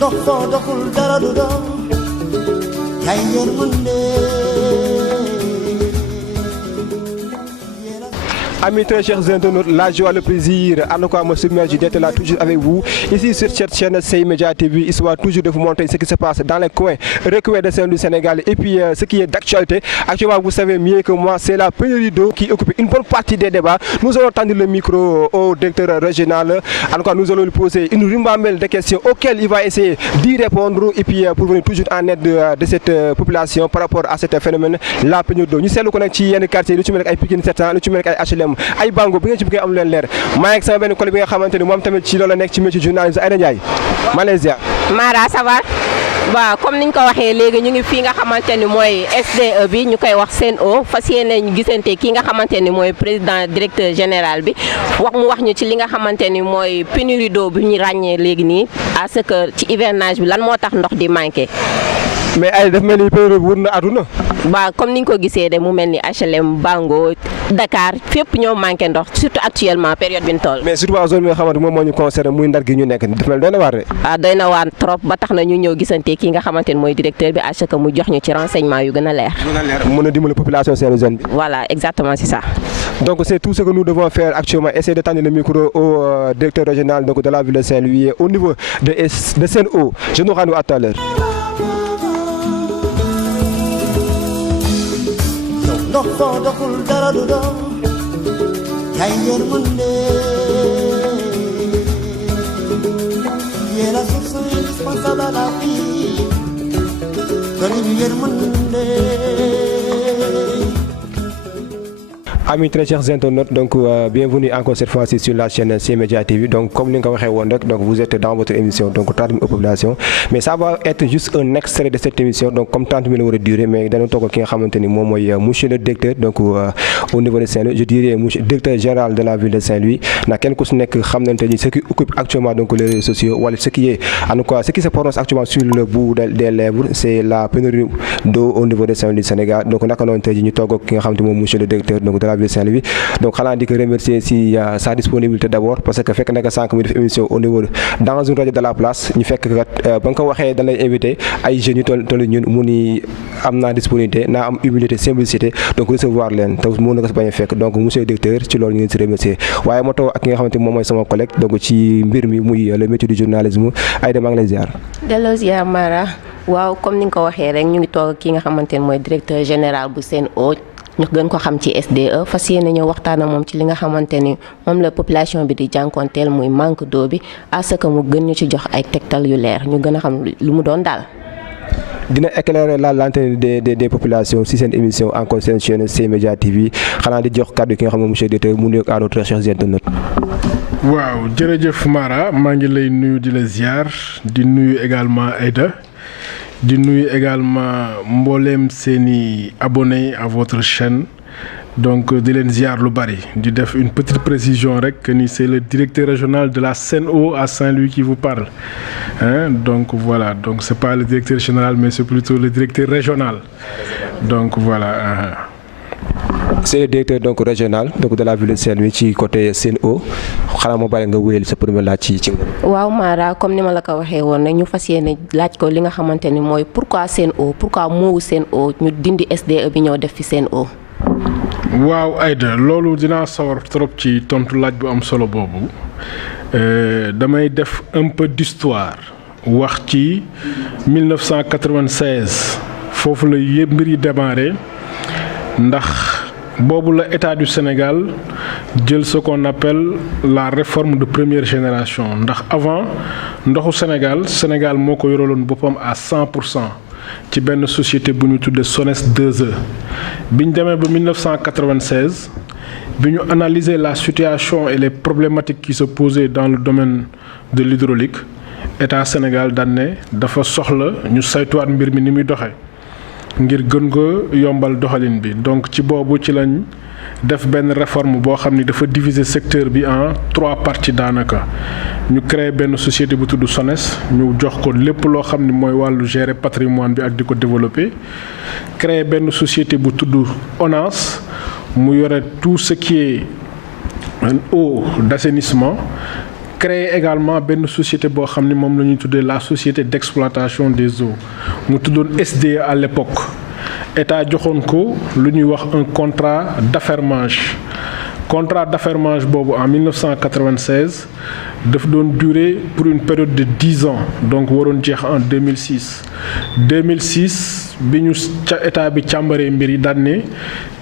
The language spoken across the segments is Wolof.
dox foo doxul dara du dox yaay yërmande. Amis très chers internautes, la joie, le plaisir, en tout cas me submerge d'être là toujours avec vous, ici sur cette chaîne C-Media TV, histoire toujours de vous montrer ce qui se passe dans les coins, recoins de Saint-Louis Sénégal et puis ce qui est d'actualité. Actuellement, vous savez mieux que moi, c'est la pénurie d'eau qui occupe une bonne partie des débats. Nous allons tendre le micro au directeur régional. En tout cas, nous allons lui poser une ribambelle de questions auxquelles il va essayer d'y répondre et puis pour venir toujours en aide de cette population par rapport à ce phénomène, la pénurie d'eau. Nous sommes connectés ci yenn quartier lu ci mel ak ay Pikine 7 ans, lu ci mel ak ay HLM. ay bango bi nga ci bëgg am leen leer maa ngi sama benn collègue bi nga xamante ni moom tamit ci loolu la nekk ci métier journaliste Aïda Ndiaye Malaysia. Mara ça va waaw comme niñ ko waxee léegi ñu ngi fii nga xamante ni mooy SDE bi ñu koy wax Sen'Eau fas yéene ñu gisante kii nga xamante ni mooy président directeur général bi mu wax ñu ci li nga xamante ni mooy pénurie d'eau bi ñu ràññee léegi nii à ce que ci hivernage bi lan moo tax ndox di manqué. mais ay daf mel ni pénurie bi wër na àdduna. waaw comme ni ñu ko gisee de mu mel ni HLM Bango Dakar fépp ñoo manqué ndox surtout actuellement période bi ñu toll. mais surtout zone bi nga xamante moom moo ñu concerné muy Ndar gi ñu nekk daf mel doy na waar de. ah doy na waar trop ba tax na ñu ñëw gisante kii nga xamante ni mooy directeur bi à ce que mu jox ñu ci renseignement yu gën a leer. mën a dimbali population saint-louisienne bi. voilà exactement c'est ça. donc c'est tout ce que nous devons faire actuellement, essayer de tendre le micro au directeur régional donc, de la ville de Saint-Louis au niveau de Sen'Eau. Je nous rends à tout à l'heure. dox foo doxul dara du dox yaay yërmande. la source indispensable à la vie donne yërmande. Amis très chers internautes, donc bienvenue encore cette fois-ci sur la chaîne C-Media TV. Donc comme nous l'avons dit, donc vous êtes dans votre émission donc 30 000 populations, mais ça va être juste un extrait de cette émission donc comme 30 000 heures de durée, mais dans notre cas qui a maintenu monsieur le directeur donc au niveau de Saint-Louis, je dirais monsieur directeur général de la ville de Saint-Louis, na kenn ku nekk xam nañ ce qui occupe actuellement donc les réseaux sociaux wala ce qui est en tout cas ce qui se prononce actuellement sur le bout des lèvres, c'est la pénurie d'eau au niveau de Saint-Louis Sénégal. Donc naka noonu tey ñu toog ak ki nga xam te moom monsieur le directeur donc de la ville de Saint-Louis. Donc xanaa di ko remercier si sa disponibilité d'abord parce que fekk na nga sànq mi def émission au niveau dans une radio de la place ñu fekk kat ba nga ko waxee dañ lay invité ay jeunes yu toll ñun mu ni am naa disponibilité naa am humilité simplicité donc recevoir leen te mën na ko si bañ a fekk donc monsieur le directeur ci loolu ñu ngi si remercier waaye ma toog ak ki nga xamante moom mooy sama collègue donc ci mbir mi muy le métier du journalisme Aïda maa ngi lay ziar. delloo ziar Mara waaw comme ni nga ko waxee rek ñu ngi toog ki nga xamante ne mooy directeur général bu Sen'Eau ñu gën ko xam ci SDE fas yéene ñëw waxtaan ak moom ci li nga xamante ni moom la population bi di jànkonteel muy manque d'eau bi à ce que mu gën ñu ci jox ay tegtal yu leer ñu gën a xam lu mu doon daal. dina éclairer la lanterne des populations si seen émission encore seen chaîne C-Media TV xanaa di jox kàddu ki nga xam ne monsieur le directeur mu nuyoog à nos très chers internautes. waaw jërëjëf Mara maa ngi lay nuyu di la ziar di nuyu également Aïda. di nuyu également mbooleem seeni abonnés à votre chaîne donc di leen ziar lu bari di def une petite précision rek que ni c'est le directeur régional de la Sen'Eau à Saint-Louis qui vous parle hein? Donc voilà donc c'est pas le directeur général mais c'est plutôt le directeur régional donc voilà. C'est le directeur donc régional donc de la ville de Saint-Louis ci côté Sen'Eau xanaa moo bàyyi nga wéyal sa premier laaj ci. waaw Mara comme ni ma la ko waxee woon nag ñu fas yéene laaj ko li nga xamante ni mooy pourquoi Sen'Eau pourquoi moowu Sen'Eau ñu dindi SDE bi ñëw def fi Sen'Eau. waaw Aïda loolu dinaa sawar trop ci tontu laaj bu am solo boobu damay def un peu d'histoire wax ci 1996 foofu la yëpp mbir yi démarré ndax. boobu la état du Sénégal jël ce qu'on appelle la réforme de première génération ndax avant ndoxu Sénégal moo ko yoraloon boppam à 100% ci benn société bu ñu tuddee SONES 2E bi ñu demee ba 1996 bi ñu analyser la situation et les problématiques qui se posaient dans le domaine de l'hydraulique état Sénégal daan ne dafa soxla ñu saytuwaat mbir mi ni muy doxee. ngir gën ko yombal doxalin bi donc ci boobu ci lañ def benn réforme boo xam ni dafa diviser secteur bi en 3 parties daanaka ñu créer benn société bu tudd SONES ñu jox ko lépp loo xam ni mooy wàllu gérer patrimoine bi ak di ko développer créer benn société bu tudd ONAS mu yore tout ce qui est eau d'assainissement créé également benn société boo xam ni moom la ñuy tuddee la société d'exploitation des eaux mu tuddoon SDE à l'époque état joxoon ko lu ñuy wax un contrat d'affermage boobu en 1996 daf doon durer pour une période de 10 ans donc waroon jeex en 2006 bi ñu état bi càmbaree mbir yi daan ne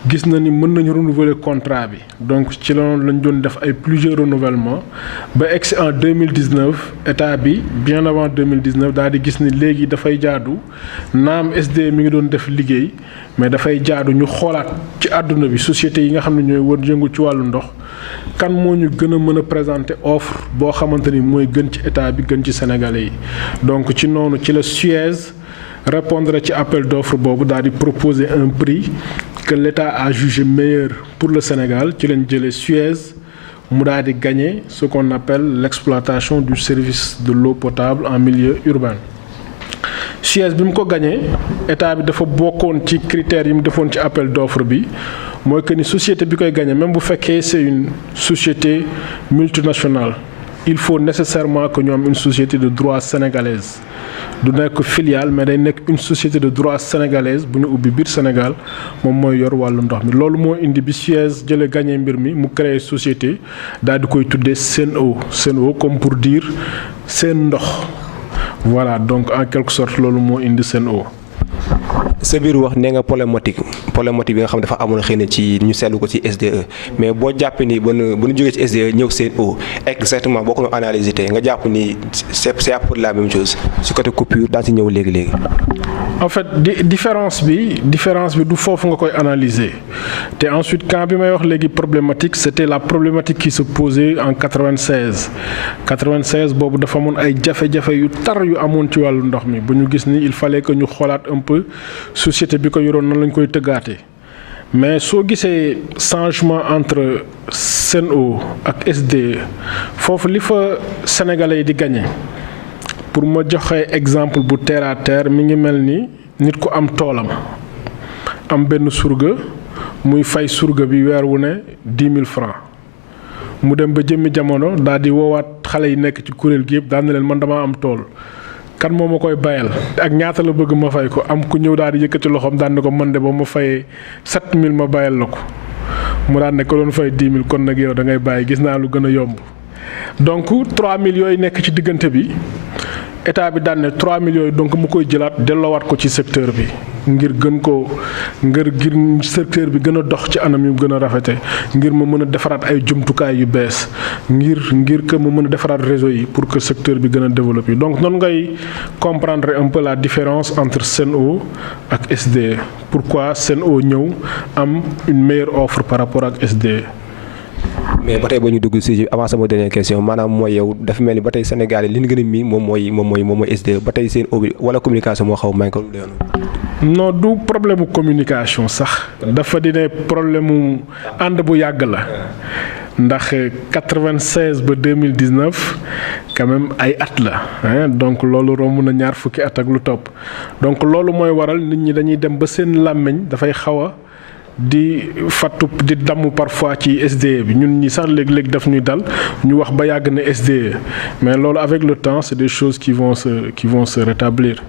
gis na ni mën nañu renouveler contrat bi donc ci loolu lañ doon def ay plusieurs renouvellements ba egsi en 2019 état bi bien avant 2019 daal di gis ni léegi dafay jaadu naam SDE mi ngi doon def liggéey mais dafay jaadu ñu xoolaat ci àdduna bi sociétés yi nga xam ne ñooy wër yëngu ci wàllu ndox kan moo ñu gën a mën a présenter offre boo xamante ni mooy gën ci état bi gën ci sénégalais yi donc ci noonu ci la Suez répondre ci appel d'offre boobu daal di proposer un prix que l'État a jugé meilleur pour le Sénégal ci lañ jëlee Suez mu daal di gagner ce qu'on appelle l'exploitation du service de l'eau potable en milieu urbain. Suez bi mu ko gagné état bi dafa bokkoon ci critères yi mu defoon ci appel d'offre bi mooy que ni société bi koy gagné même bu fekkee c'est une société multinationale il faut nécessairement que ñu am une société de droit sénégalaise. du nekk filiale mais day nekk une société de droit sénégalaise bu ñu ubbi biir Sénégal moom mooy yor wàllu ndox mi loolu moo indi bi Suez jëlee gagné mbir mi mu créé société daal di koy tuddee Sen'Eau comme pour dire seen ndox voilà donc en quelque sorte loolu moo indi Sen'Eau. sa biir wax nee nga problématique bi nga xam dafa amoon xëy na ci ñu seetlu ko ci SDE mais boo jàppee ni bu ñu jógee ci SDE ñëw Sen'Eau exactement boo ko doon analyser tey nga jàpp ni c'est à peu près la même chose ci côté coupure daa ci ñëw léegi. en fait différence bi du foofu nga koy analyser te ensuite quand bi may wax léegi problématique c'était la problématique qui se posait en 96 boobu dafa amoon ay jafe-jafe yu tar yu amoon ci wàllu ndox mi bu ñu gis ni il fallait que ñu xoolaat un peu société bi ko yoroon nan lañ koy tëggaatee mais soo gisee changement entre Sen'Eau ak SDE foofu li fa sénégalais yi di gagné pour ma joxe exemple bu terre à terre mi ngi mel ni nit ku am toolam am benn surga muy fay surga bi weer wu ne 10 000 francs mu dem ba jëmmi jamono daal di woowaat xale yi nekk ci kuréel gi yëpp daan na leen man damaa am tool kan moo ma koy bayal ak ñaata la bëgg ma fay ko am ku ñëw daal di yëkkati loxoom daan ne ko man de ba ma fayee 7000 ma bayal la ko mu daan ne ko doon fay 10 000 kon nag yow da ngay bàyyi gis naa lu gën a yomb donc 3000 yooyu nekk ci diggante bi état bi daan ne 3000 yooyu donc mu koy jëlaat delloowaat ko ci secteur bi ngir secteur bi gën a dox ci anam yu gën a rafete ngir mu mën a defaraat ay jumtukaay yu bees ngir que mu mën a defaraat réseau yi pour que secteur bi gën a développé donc noonu ngay comprendre un peu la différence entre Sen'Eau ak SDE pourquoi Sen'Eau ñëw am une meilleure offre par rapport ak SDE. mais ba tey ba ñu dugg si avant sama dernière question maanaam mooy yow dafa mel ni ba tey Sénégal yi li ñu gën a mii moom mooy SDE ba tey Sen'Eau bi wala communication moo xaw may ko lu non du problème mu communication sax dafa di ne problème mu ànd bu yàgg la ndax 96 ba 2019 quand même ay at la donc loolu romb na ñaar fukki at ak lu topp donc loolu mooy waral nit ñi dañuy dem ba seen làmmiñ dafay xaw a di fattu di damm parfois ci SDE bi ñun ñi sax léeg-léeg daf ñuy dal ñu wax ba yàgg ne SDE mais loolu avec le temps c'est des choses qui vont se rétablir.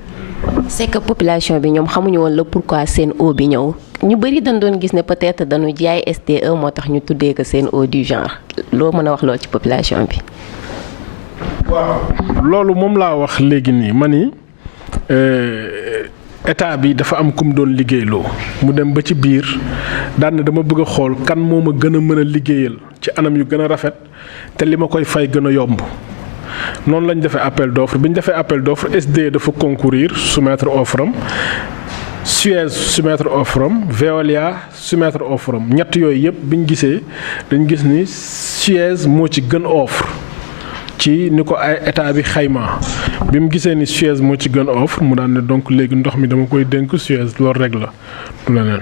c'est que population bi ñoom xamuñu woon la pourquoi Sen'Eau bi ñëw ñu bëri dañ doon gis ne peut-être dañu jaay SDE moo tax ñu tuddee ko Sen'Eau du genre loo mën a wax loolu ci population bi. waaw loolu moom laa wax léegi nii ma ni état bi dafa am kum doon liggéeyloo mu dem ba ci biir daan na dama bëgg a xool kan moo ma gën a mën a liggéeyal ci anam yu gën a rafet te li ma koy fay gën a yomb. noonu lañ defee appel d'offre bi ñu defee appel d'offre SDE dafa concourir soumettre offre am Suez soumettre offre am Veolia soumettre offre am ñett yooyu yëpp bi ñu gisee dañ gis ni Suez moo ci gën offre ci ni ko ay état bi xayma bi mu gisee ni Suez moo ci gën offre mu daan ne donc léegi ndox mi dama koy dénk Suez loolu rek la du leneen.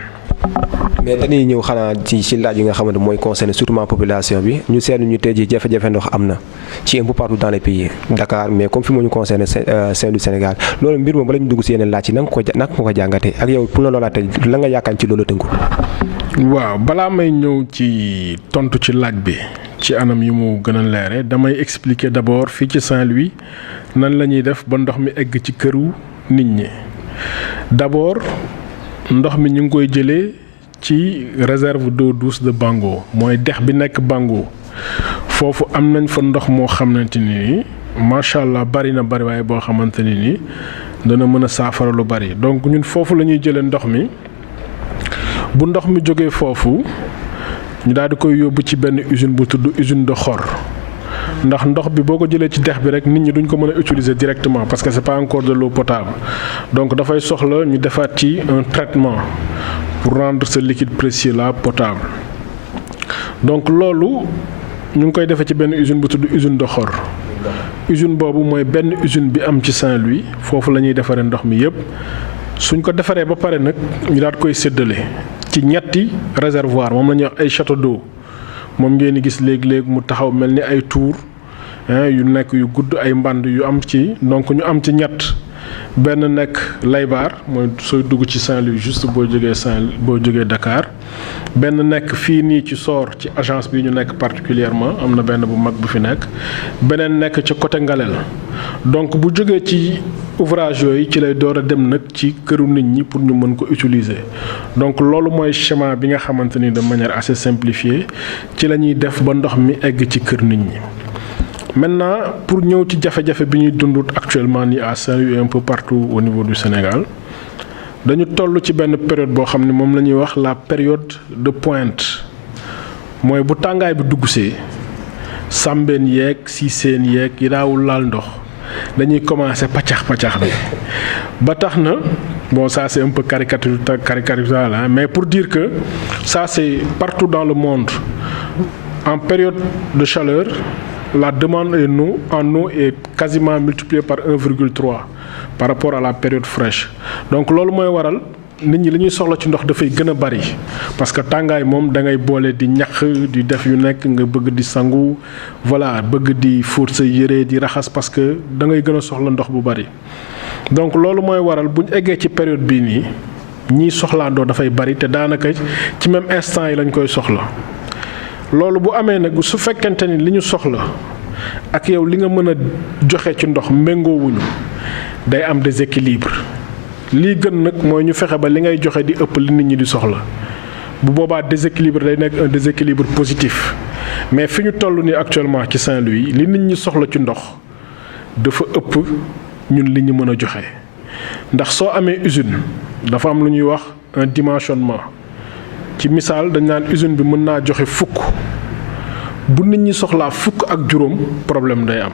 mais dañuy ñëw xanaa ci laaj yi nga xamante mooy concerné surtout population bi ñu seetlu ñu tey jii jafe-jafe ndox am na ci un peu partout dans les pays Dakar mais comme fi mu ñu concerné Saint-Louis Sénégal loolu mbir moom bala ñu dugg si yeneen laaj yi naka nga ko jàngatee ak yow pour la loolaatee la nga yaakaar ci loolu tënku. waaw balaa may ñëw ci tontu ci laaj bi ci anam yi mu gën a leere damay expliquer d'abord fii ci Saint-Louis nan la ñuy def ba ndox mi egg ci këru nit ñi. D'abord ndox mi ñu ngi koy jëlee ci réserve d'eau douce de Bango mooy dex bi nekk Bango foofu am nañ fa ndox moo xamante ni macha allah bari na bari waaye boo xamante ni dana mën a saafara lu bari donc ñun foofu la ñuy jëlee ndox mi bu ndox mi jógee foofu ñu daal di koy yóbbu ci benn usine bu tudd usine de Xor ndax ndox bi boo ko jëlee ci dex bi rek nit ñi duñ ko mën a utiliser directement parce que c'est pas encore de l'eau potable donc dafay soxla ñu defaat ci un traitement pour rendre ce liquide précieux là potable donc loolu ñu ngi koy defee ci benn usine bu tudd usine de Xor usine boobu mooy benn usine bi am ci Saint-Louis foofu la ñuy defaree ndox mi yépp suñ ko defaree ba pare nag ñu daal koy séddale ci ñetti réservoir moom la ñuy wax ay château d'eau moom ngeen di gis léegi-léegi mu taxaw mel ni ay tour yu nekk yu gudd ay mbànd yu am ci donc ñu am ci ñett benn nekk Laybar mooy sooy dugg ci Saint-Louis juste boo jógee Dakar benn nekk fii nii ci Sor ci agence bi ñu nekk particulièrement am na benn bu mag bu fi nekk beneen nekk ca côté Ngalel donc bu jógee ci ouvrage yooyu ci lay door a dem nag ci këru nit ñi pour ñu mën ko utiliser donc loolu mooy schéma bi nga xamante ni de manière assez simplifiée ci la ñuy def ba ndox mi egg ci kër nit ñi. Maintenant pour ñëw ci jafe-jafe bi ñuy dund actuellement nii à Saint-Louis et un peu partout au niveau du Sénégal dañu toll ci benn période boo xam ne moom la ñuy wax la période de pointe mooy bu tàngaay bi dugg see sàmbeen yeeg siiseen yeeg yi daawul laal ndox dañuy commencer paccax bi ba tax na bon ça c'est un peu caricatural hein, mais pour dire que ça c'est partout dans le monde en période de chaleur la demande en eau est quasiment multipliée par 1,3 par rapport à la période fraîche donc loolu mooy waral nit ñi li ñuy soxla ci ndox dafay gën a bari parce que tàngaay moom da ngay boole di ñaq di def yu nekk nga bëgg di sangu voilà bëgg di fóot sa yére di raxas parce que da ngay gën a soxla ndox bu bari donc loolu mooy waral bu ñu eggee ci période bii nii ñiy soxlaandoo dafay bari te daanaka ci même instant yi lañ koy soxla. loolu bu amee nag su fekkente ni li ñu soxla ak yow li nga mën a joxe ci ndox méngoowuñu day am déséquilibre lii gën nag mooy ñu fexe ba li ngay joxe di ëpp li nit ñi di soxla bu boobaa déséquilibre day nekk un déséquilibre positif mais fi ñu toll nii actuellement ci Saint-Louis li nit ñi soxla ci ndox dafa ëpp ñun li ñu mën a joxe ndax soo amee usine dafa am lu ñuy wax un dimensionnement. ci misaal dañ naan usine bi mën naa joxe fukk bu nit ñi soxlaa fukk ak juróom problème day am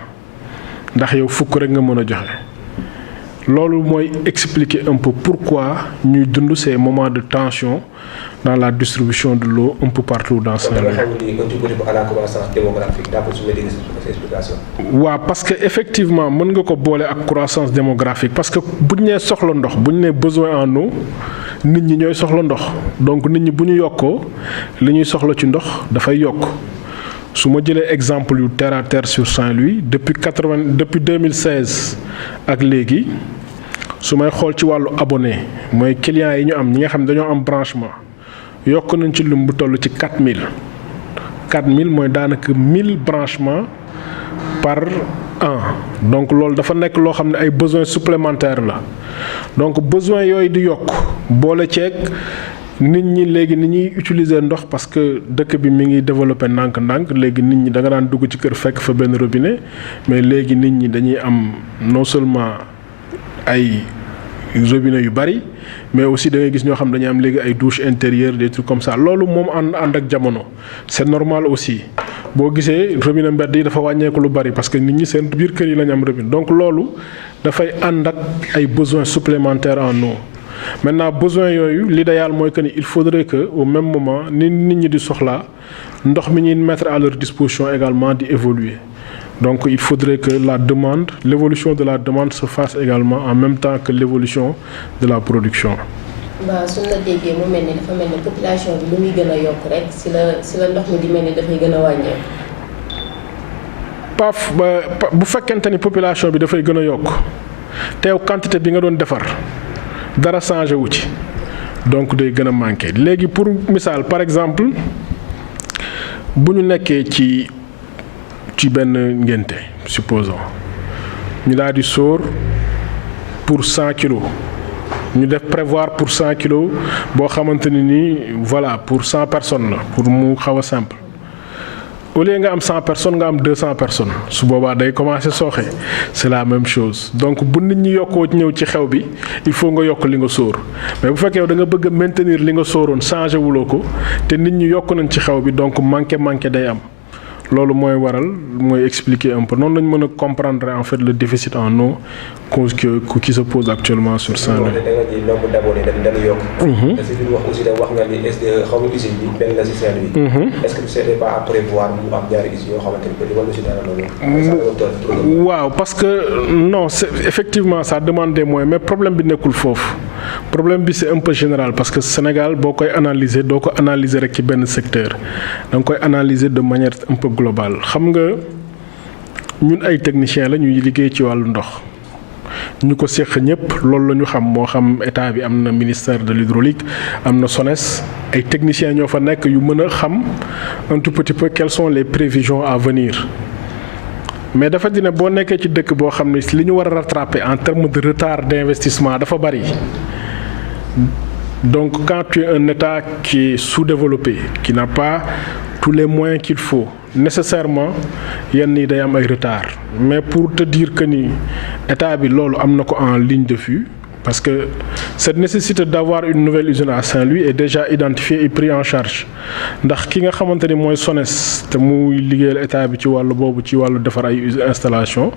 ndax yow fukk rek nga mën a joxe loolu mooy expliquer un peu pourquoi ñuy dund ces moments de tension dans la distribution de l'eau un peu partout dans Saint-Louis. waaw parce que effectivement mën nga ko boole ak croissance démographique parce que buñ nee soxla ndox buñ nee besoin en eau nit ñi ñooy soxla ndox donc nit ñi bu ñu yokkoo li ñuy soxla ci ndox dafay yokk su ma jëlee exemple yu terre à terre sur Saint-Louis depuis 2016 ak léegi su may xool ci wàllu abonné mooy clients yi ñu am ñi nga xam ne dañoo am branchement yokk nañ ci lim bu toll ci 4000 mooy daanaka 1000 branchements par an donc loolu dafa nekk loo xam ne ay besoins supplémentaires la donc besoins yooyu di yokk boole ceeg nit ñi léegi ni ñuy utiliser ndox parce que dëkk bi mi ngi développé ndànk-ndànk léegi nit ñi da nga daan dugg ci kër fekk fa benn robinet mais léegi nit ñi dañuy am non seulement ay robinet yu bari mais aussi da ngay gis ñoo xam dañuy am léegi ay douches intérieures des trucs comme ça loolu moom ànd ak jamono c'est normal aussi boo gisee robinet mbedd yi dafa wàññeeku lu bari parce que nit ñi seen biir kër yi lañu am robinet donc loolu dafay ànd ak ay besoins supplémentaires en eau maintenant besoin yooyu l'idéal mooy que ni il faudrait que au même moment ni nit ñi di soxlaa ndox mi ñuy mettre à leur disposition également di évoluer donc il faudrait que l'évolution de la demande se fasse également en même temps que l'évolution de la production. waaw suñu la déggee mu mel ni dafa mel ni population bi lu muy gën a yokk rek si la ndox mi di mel ni dafay gën a wàññeeku. paf bu fekkente ni population bi dafay gën a yokk teew quantité bi nga doon defar dara changé wu ci donc day gën a manqué léegi pour misaal par exemple bu ñu nekkee ci benn ngénte supposons ñu daal di sóor pour 100 kilos ñu def prévoir pour 100 kilos boo xamante ni nii voilà pour 100 personnes la pour mu xaw a simple au lieu nga am 100 personnes nga am 200 personnes su boobaa day commencer sooxe c'est la même chose donc bu nit ñi yokkoo ñëw ci xew bi il faut nga yokk li nga sóor mais bu fekkee da nga bëgg a maintenir li nga sóoroon changé wuloo ko te nit ñi yokk nañ ci xew bi donc manqué day am. loolu mooy waral mooy expliquer un peu noonu lañ mën a comprendre en fait le déficit en eau qui se pose actuellement sur Saint-Louis. da nga ji nombre d'abonnés dañu yokk. te si biir wax aussi wax nga ni xaw ma usine bi benn la si Saint-Louis. est-ce que c'était pas à prévoir mu am ñaari usines yoo xamante ni peut-être wala si dara loolu. waaw parce que non c'est effectivement ça demande des moyens mais problème bi nekkul foofu problème bi c'est un peu général parce que Sénégal boo koy analyser doo ko analyser rek ci benn secteur da nga koy analyser de manière un peu globale xam nga ñun ay techniciens la ñuy liggéey ci wàllu ndox. ñu ko séq ñëpp loolu la ñu xam moo xam état bi am na ministère de l'hydraulique am na SONES ay techniciens ñoo fa nekk yu mën a xam un tout petit peu quelles sont les prévisions à venir mais dafa dina boo nekkee ci dëkk boo xam ne li ñu war a rattraper en termes de retard d'investissement dafa bari donc quand tu es un état qui est sous-développé qui n'a pas tous les moyens qu'il faut nécessairement yenn yi day am ay retard mais pour te dire que ni état bi loolu am na ko en ligne de vue parce que cette nécessité d'avoir une nouvelle usine à Saint-Louis est déjà identifiée et prise en charge ndax ki nga xamante ni mooy SONES te muy liggéeyal état bi ci wàllu boobu ci wàllu defar ay installation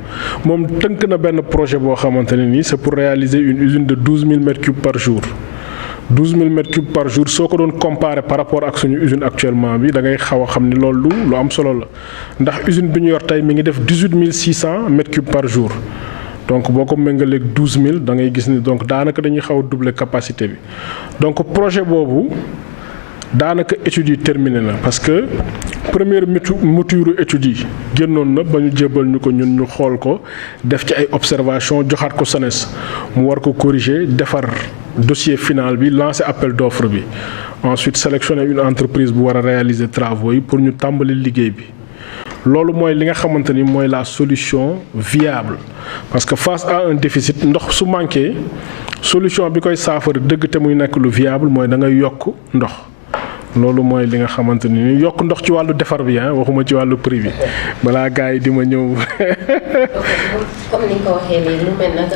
moom tënk na benn projet boo xamante ne nii c'est pour réaliser une usine de 12 000 mètres cubes par jour 12 000 mètres cubes par jour soo ko doon comparer par rapport ak suñu usine actuellement bi da ngay xaw a xam ni loolu lu am solo la ndax usine bi ñu yor tey mi ngi def 18 600 mètres cubes par jour donc boo ko méngaleeg 12 000 da ngay gis ni donc daanaka dañuy xaw a doubler capacité bi donc projet boobu daanaka études yi terminé na parce que première mouture études yi génnoon na ba ñu jébbal ñu ko ñun ñu xool ko def ci ay observations joxaat ko SONES mu war ko corriger defar dossier final bi lancer appel d'offre bi ensuite sélectionner une entreprise bu war a réaliser travaux yi pour ñu tàmbali liggéey bi loolu mooy li nga xamante ni mooy la solution viable parce que face à un déficit ndox su manqué solution bi koy saafara dëgg te muy nekk lu viable mooy da ngay yokk ndox loolu mooy li nga xamante ni yokk ndox ci wàllu defar bi waxuma ci wàllu prix bi balaa gars yi di ma ñëw. comme ni nga ko waxee léegi mu mel nag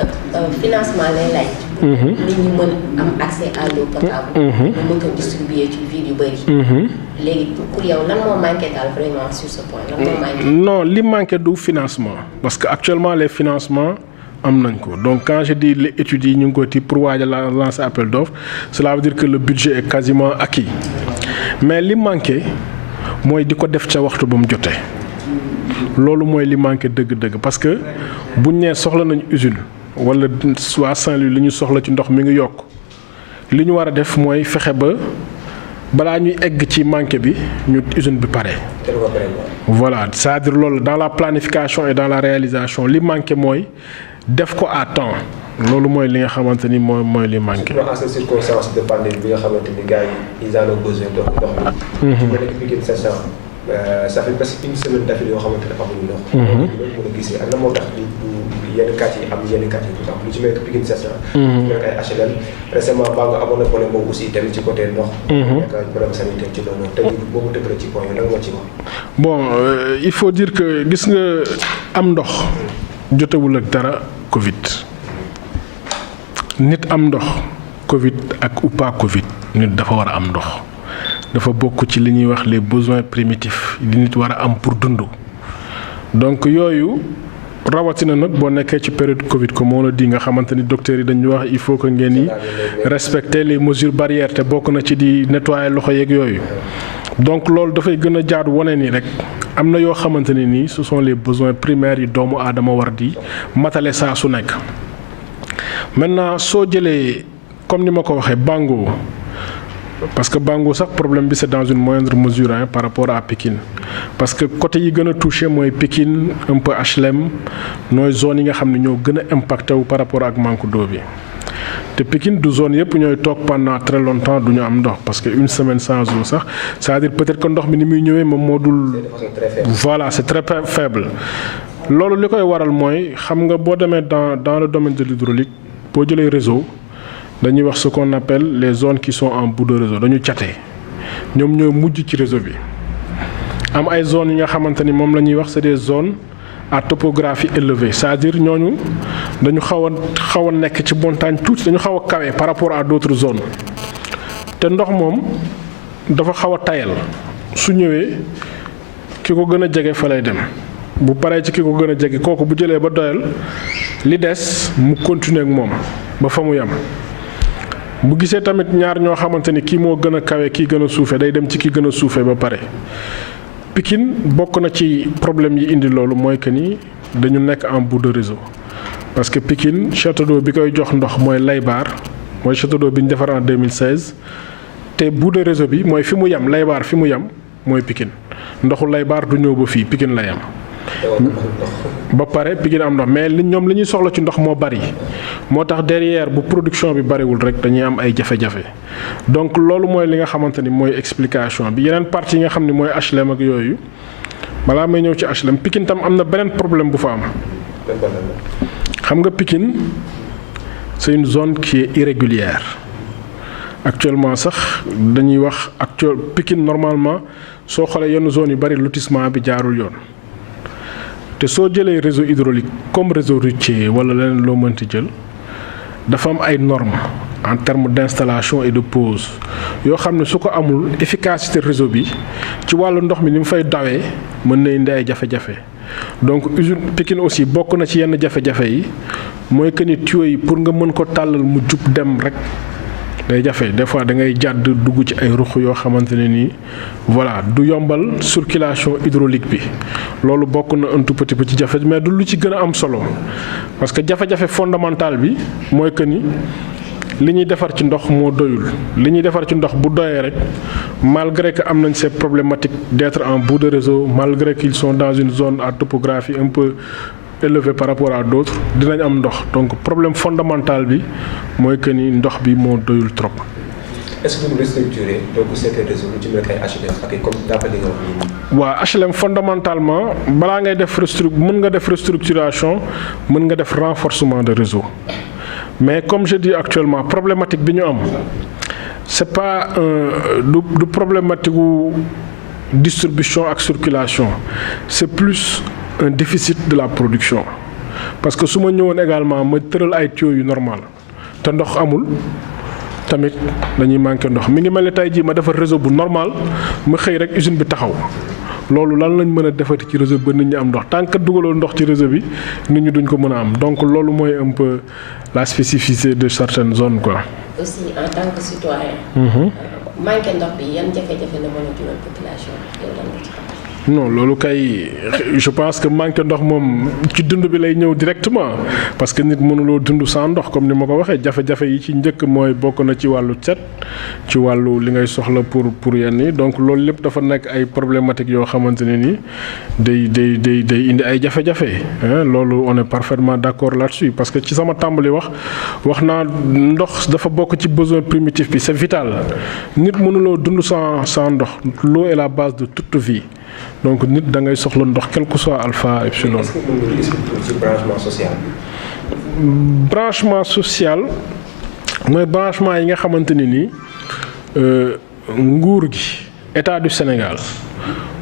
financement lay laaj. nit ñi mën am accès à l'eau potable. ñu mën ko distribuer ci ville yu bëri. léegi pour yow lan moo manqué daal vraiment sur ce point lan moo manqué. non li manqué du financement parce que actuellement les financements. am nañ ko donc quand je dis les études yi ñu ngi ko ti pour waaj a lancer appel d'offres cela veut dire que le budget est quasiment acquis mais li manqué mooy di ko def ca waxtu ba mu jotee loolu mooy li manqué dëgg-dëgg parce que buñ nee soxla nañ usine wala waa Saint-Louis li ñu soxla ci ndox mi ngi yokk li ñu war a def mooy fexe ba balaa ñuy egg ci manqué bi ñu usine bi pare. voilà c'est-à-dire loolu dans la planification et dans la réalisation li manqué mooy def ko à temps loolu mooy li nga xamante ni mooy li manqué. en ces circonstances de pandémie bi nga xamante ni gars yi ils en ont besoin ndox mi. su ma nekk Pikine 700 ça fait presque une semaine d'affilée yoo xamante ne amuñu ndox. loolu mën a gisee ak la moo tax yenn quartier yi am yenn quartier yi lu ci mel que Pikine 700. nekk ay HLM récemment baa nga amoon na problème boobu aussi tamit ci côté ndox. nekk ay problème sanitaire ci loolu te boobu tëbale ci point yi lan moo ci wax. bon il faut dire que gis nga am ndox jotewul ak dara Covid nit am ndox Covid ak ou pas Covid nit dafa war a am ndox dafa bokk ci li ñuy wax les besoins primitifs li nit war a am pour dund donc yooyu. rawatina nag boo nekkee ci période Covid comme on le dit nga xamante ni docteurs yi dañuy wax il faut que ngeen yi respecter les mesures barrières te bokk na ci di nettoyer loxo yeeg yooyu donc loolu dafay gën a jaadu wane ni rek am na yoo xamante ne nii ce sont les besoins primaires yi doomu aadama war di matale saa su nekk. maintenant soo jëlee comme ni ma ko waxee Bango parce que Bango sax problème bi c'est dans une moindre mesure par rapport à Pikine parce que côté yi gën a touché mooy Pikine un peu HLM nooy zone yi nga xam ne ñoo gën a impacté wu par rapport ak manque d'eau bi te Pikine du zone yëpp ñooy toog pendant très longtemps du ñu am ndox parce que une semaine sans eau sax c'est-à-dire peut-être que ndox mi ni muy ñëwee moom moo dul. Voilà c'est très faible. loolu li koy waral mooy xam nga boo demee dans le domaine de l'hydraulique boo jëlee réseau dañuy wax ce qu'on appelle les zones qui sont en bout de réseau dañu cate ñoom ñoo mujj ci réseau bi am ay zones yi nga xamante ni moom la ñuy wax c'est des zones à topographie élevée c'est-à-dire ñooñu dañu xaw a nekk ci montagne tuuti dañu xaw a kawe par rapport à d'autres zones te ndox moom dafa xaw a tayal su ñëwee ki ko gën a jege fa lay dem bu paree ci ki ko gën a jege kooku bu jëlee ba doyal li des mu continuer ak moom ba fa mu yem bu gisee tamit ñaar ñoo xamante ni kii moo gën a kawe kii gën a suufe day dem ci ki gën a suufe ba pare Pikine bokk na ci problème yi indi loolu mooy que ni dañu nekk en bout de réseau parce que Pikine château d'eau bi koy jox ndox mooy Laybar mooy château d'eau bi ñu defar en 2016 te bout de réseau bi mooy fi mu yem Laybar fi mu yem mooy Pikine ndoxu Laybar du ñëw ba fii Pikine la yem. ba pare Pikine am ndox mais ñoom li ñuy soxla ci ndox moo bari moo tax derrière bu production bi bariwul rek dañuy am ay jafe-jafe donc loolu mooy li nga xamante ni mooy explication bi yeneen partie yi nga xam ne mooy HLM ak yooyu balaa may ñëw ci HLM Pikine tam am na beneen problème bu fa am. xam nga Pikine c'est une zone qui est irrégulière actuellement sax dañuy wax Pikine normalement soo xoolee yenn zone yu bari lotissement bi jaarul yoon. te soo jëlee réseau hydraulique comme réseau routier wala leneen loo mënti jël dafa am ay normes en termes d'installation et de pose yoo xam ne su ko amul efficacité réseau bi ci wàllu ndox mi ni mu fay dawee mën na indi ay jafe-jafe donc usine Pikine aussi bokk na ci yenn jafe-jafe yi mooy que ni tuyaux yi pour nga mën ko tàllal mu jub dem rek day jafe des fois da ngay jàdd dugg ci ay ruq yoo xamante ne nii voilà du yombal circulation hydraulique bi loolu bokk na un tout petit peu ci jafe mais du lu ci gën a am solo parce que jafe-jafe fondamental bi mooy que ni li ñuy defar ci ndox moo doyul li ñuy defar ci ndox bu doyee rek malgré que am nañ ces problématiques d'être en bout de réseau malgré qu'ils sont dans une zone à topographie un peu élevé par rapport à d'autres dinañ am ndox donc problème fondamental bi mooy que ni ndox bi moo doyul trop. est-ce que vous restructurez donc secteur réseau lu ci mel ay HLM ak comme d'après li nga wax nii. waaw HLM fondamentalement balaa ngay def mën nga def restructuration mën nga def renforcement de réseau mais comme je dis actuellement problématique bi ñu am c'est pas du problématique gu distribution ak circulation c'est plus un déficit de la production parce que su ma ñëwoon également ma tëral ay tuyaux yu normal te ndox amul tamit dañuy manqué ndox mi ngi mel ni tey jii ma defar réseau bu normal ma xëy rek usine bi taxaw loolu lan lañ mën a defati ci réseau ba nit ñi am ndox tant que dugaloo ndox ci réseau bi nit ñi duñ ko mën a am donc loolu mooy un peu la spécificité de certaines zones quoi. aussi en tant que citoyen. manqué ndox bi yan jafe-jafe la mën a jural population yow lan nga ci xam. non loolu kay je pense que manque ndox moom ci dund bi lay ñëw directement parce que nit mënuloo dund sans ndox comme ni ma ko waxee jafe-jafe yi ci njëkk mooy bokk na ci wàllu set ci wàllu li ngay soxla pour yenn yi donc loolu lépp dafa nekk ay problématiques yoo xamante ne ni day indi ay jafe-jafe loolu on est parfaitement d'accord là-dessus parce que ci sama tàmbali wax naa ndox dafa bokk ci besoin primitif bi c'est vital nit mënuloo dund sans ndox l'eau est la base de toute vie. donc nit da ngay soxla ndox quel que soit alpha epsilon. est-ce que mën nga expliquer ci branchement social. branchement social mooy branchement yi nga xamante ne nii nguur gi état du Sénégal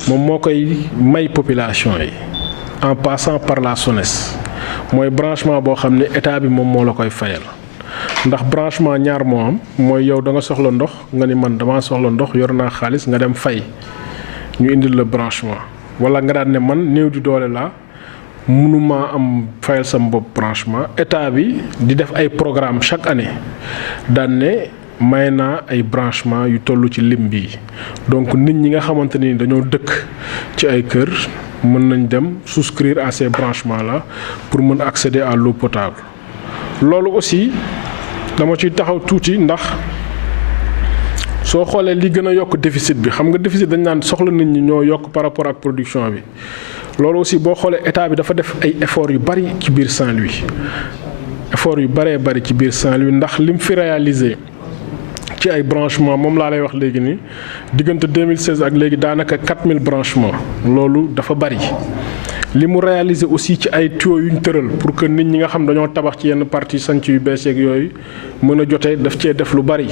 moom moo koy may population yi en passant par la SONES mooy branchement boo xam ne état bi moom moo la koy fayal ndax branchement ñaar moo am mooy yow da nga soxla ndox nga ni man damaa soxla ndox yor naa xaalis nga dem fay. ñu indil la branchement wala nga daan ne man néew di doole la mënuma am fayal sama bopp branchement état bi di def ay programme chaque année daan ne may naa ay branchement yu toll ci lim bi donc nit ñi nga xamante ni dañoo dëkk ci ay kër mën nañ dem souscrire à ces branchements là pour mën accéder à l'eau potable loolu aussi dama ciy taxaw tuuti ndax soo xoolee li gën a yokk déficit bi xam nga déficit dañ naan soxla nit ñi ñoo yokk par rapport ak production bi loolu aussi boo xoolee état bi dafa def ay efforts yu bari ci biir Saint-Louis effort yu bëree bëri ci biir Saint-Louis ndax lim fi réalisé ci ay branchement moom laa lay wax léegi nii diggante 2016 ak léegi daanaka 4000 branchements loolu dafa bëri. li mu réalisé aussi ci ay tuyaux yu ñu tëral pour que nit ñi nga xam dañoo tabax ci yenn partie sanc yu bees yeeg yooyu mën a jotee daf cee def lu bari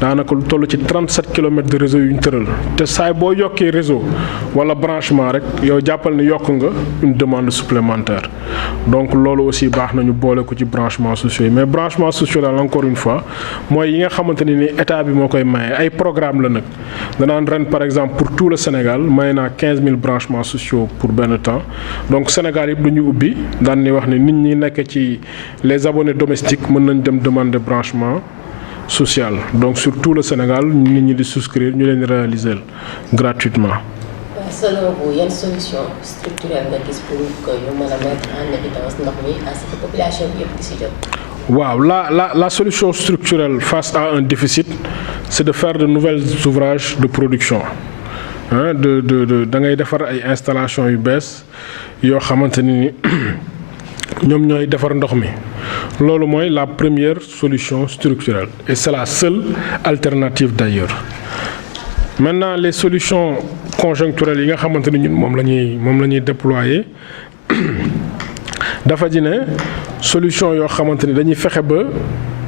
daanaka lu toll ci 37 kilomètres de réseau yu ñu tëral te saay boo yokkee réseau wala branchement rek yow jàppal ni yokk nga une demande supplémentaire donc loolu aussi baax nañu boole ko ci branchement sociaux yi mais branchement sociaux daal encore une fois mooy yi nga xamante ni état bi moo koy maye ay programme la nag danaan ren par exemple pour tout le Sénégal may naa 15 000 branchements sociaux pour benn temps donc Sénégal yëpp du ñu ubbi daan ni wax ne nit ñi nekk ci les abonnés domestiques mën nañ dem demander branchement social donc sur tout le Sénégal nit ñi di souscrire ñu leen réaliser gratuitement. Selon vous yan solution structurelle nga gis pour que ñu mën a mettre en évidence ndox mi à ce que population bi yëpp di si jot. waaw la solution structurelle face à un déficit c'est de faire de nouvelles ouvrages de production. da ngay defar ay installation yu bees yoo xamante ni ñoom ñooy defar ndox mi loolu mooy la première solution structurelle et c'est la seule alternative d'ailleurs. Maintenant les solutions conjoncturelles yi nga xamante ni ñun moom la ñuy déployer dafa di ne solution yoo xamante ni dañuy fexe ba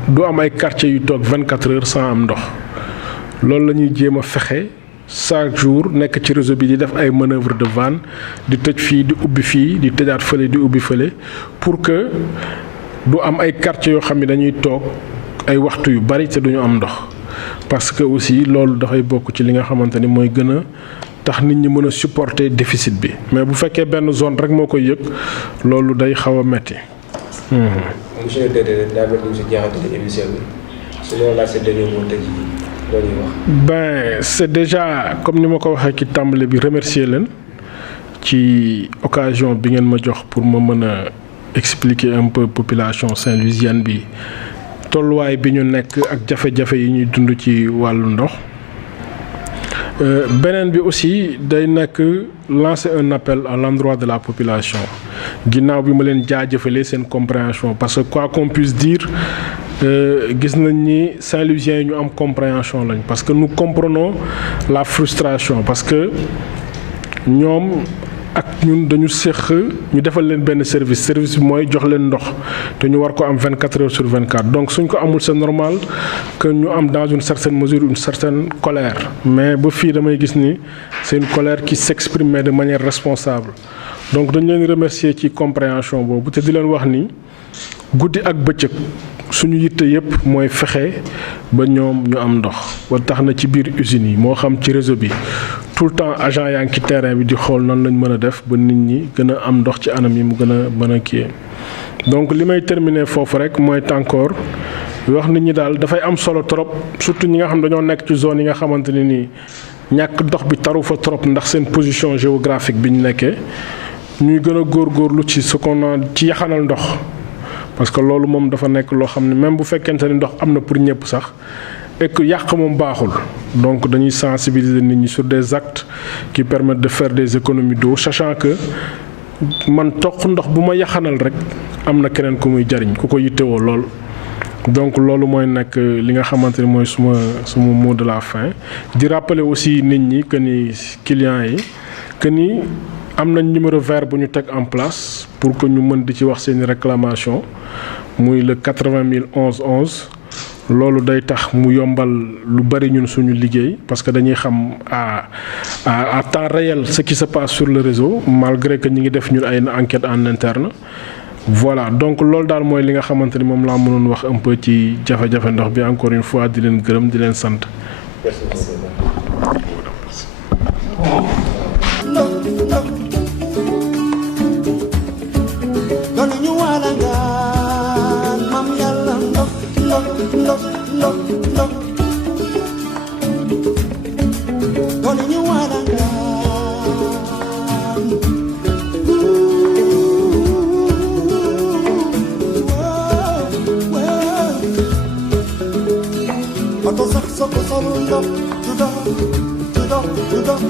du am ay quartiers yu toog 24 heures sans am ndox loolu la ñuy jéem a fexe. Chaque jour nekk ci réseau bi di def ay manœuvres de vanne di tëj fii di ubbi fii di tëjaat fële di ubbi fële pour que du am ay quartiers yoo xam ne dañuy toog ay waxtu yu bari te duñu am ndox parce que aussi loolu dafay bokk ci li nga xamante ni mooy gën a tax nit ñi mën a supporter déficit bi mais bu fekkee benn zone rek moo koy yëg loolu day xaw a metti. monsieur Dede daa mel ni si jeexatale émission bi su ñu laaj sa dernier mot tëj ben c'est déjà comme ni ma ko waxee ci tàmbali bi remercier leen ci occasion bi ngeen ma jox pour ma mën a expliquer un peu population saint-louisienne bi tolluwaay bi ñu nekk ak jafe-jafe yi ñuy dund ci wàllu ndox. beneen bi aussi day nekk lancer un appel à l'endroit de la population ginnaaw bi ma leen jaajëfalee seen compréhension parce que quoi qu'on puisse dire gis nañ ni Saint-Louisiens yi ñu am compréhension lañ parce que nous comprenons la frustration parce que ñoom ak ñun dañu séq ñu defal leen benn service bi mooy jox leen ndox te ñu war ko am 24 heures sur 24 donc suñ ko amul c'est normal que ñu am dans une certaine mesure une certaine colère mais ba fii damay gis ni c'est une colère qui s'exprime mais de manière responsable donc dañ leen remercier ci compréhension boobu te di leen wax ni guddi ak bëccëg suñu yitte yépp mooy fexe ba ñoom ñu am ndox ba tax na ci biir usines yi moo xam ci réseau bi tout le temps agent yaa ngi ci terrain bi di xool nan lañ mën a def ba nit ñi gën a am ndox ci anam yi mu gën a mën a kii donc li may terminer foofu rek mooy encore wax nit ñi daal dafay am solo trop surtout ñi nga xam dañoo nekk ci zone yi nga xamante ne nii ñàkk ndox bi taru fa trop ndax seen position géographique bi ñu nekkee ñuy gën a góorgóorlu ci ce qu'on a ci yaxanal ndox. parce que loolu moom dafa nekk loo xam ne même bu fekkente ni ndox am na pour ñëpp sax et que yàq moom baaxul donc dañuy sensibiliser nit ñi sur des actes qui permettent de faire des économies d'eau sachant que man toq ndox bu ma yaxanal rek am na keneen ku muy jariñ ku ko yittewoo lool. donc loolu mooy nekk li nga xamante ni mooy suma mot de la fin di rappeler aussi nit ñi que ni clients yi que ni am nañ numéro vert bu ñu teg en place pour que ñu mën di ci wax seeni réclamation muy le 80 011 11 loolu day tax mu yombal lu bari ñun suñu liggéey parce que dañuy xam à temps réel ce qui se passe sur le réseau malgré que ñi ngi def ñun ay enquête en interne voilà donc loolu daal mooy li nga xamante ni moom laa mënoon wax un peu ci jafe-jafe ndox bi encore une fois di leen gërëm di leen sant. Sax sa ko solo ndox du dox